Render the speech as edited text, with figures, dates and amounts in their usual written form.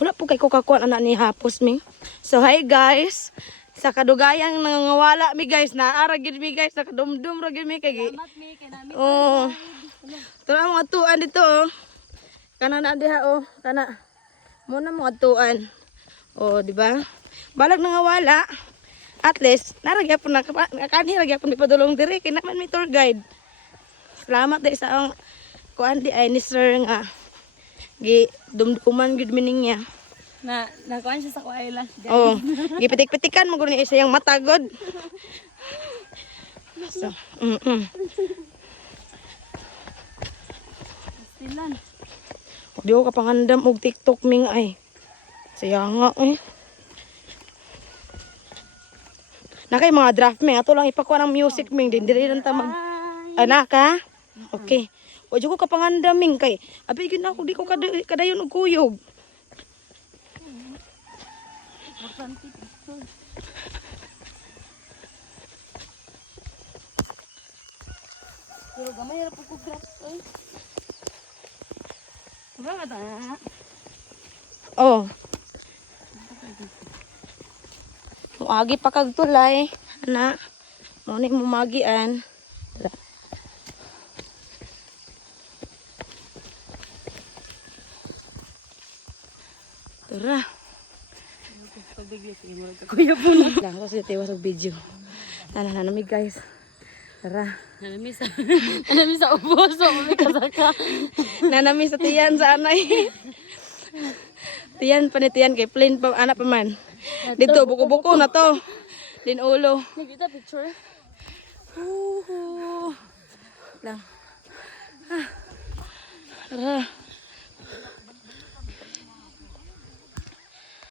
Wala po kay kukakuan anak ni hapos mi. So hi guys. Sa kadugayang nangawala mi guys, naara gid mi guys, nakadumdum ra gid mi kay. Salamat mi kay nami. Oh. Tara mga tuan dito oh. Kana na diha oh, kana. Muna mga tuan. Oh, di ba? Balag nangawala. At least naragya po kanhi ragya po mi padulong diri kay naman mi tour guide. Salamat dai sa ang kuan di ay ni sir nga gi dumduman gid mining niya. Nakuan siya sa kuwailas, guys. Oh, gipitik-pitikan mo guni isa yung matagod. So, Silan. di ko kapangandam og TikTok ming ay. Saya nga eh. Nakay mga draft ming ato lang ipakuha ng music ming din diri lang ta mag anak ha. Okay. Wa jud ko kapangandam ming kay abi gyud ako di ko kadayon og kuyog. Pero gamay ra po ko grass oy. Wala ta. Oh. Muagi pa kag tulay, ana. Mo ni mumagian. Tara. Pagbigli sige mo ka kuya po na. Lang ko sa tiwas og video. Nanamig guys. Tara. Nami sa ubos so may kasaka. Nanami sa tiyan sa anay. Tiyan pa ni tiyan kay plain pa anak pa man. Dito buko-buko na to. Din ulo. Nagita picture. Lang. Tara.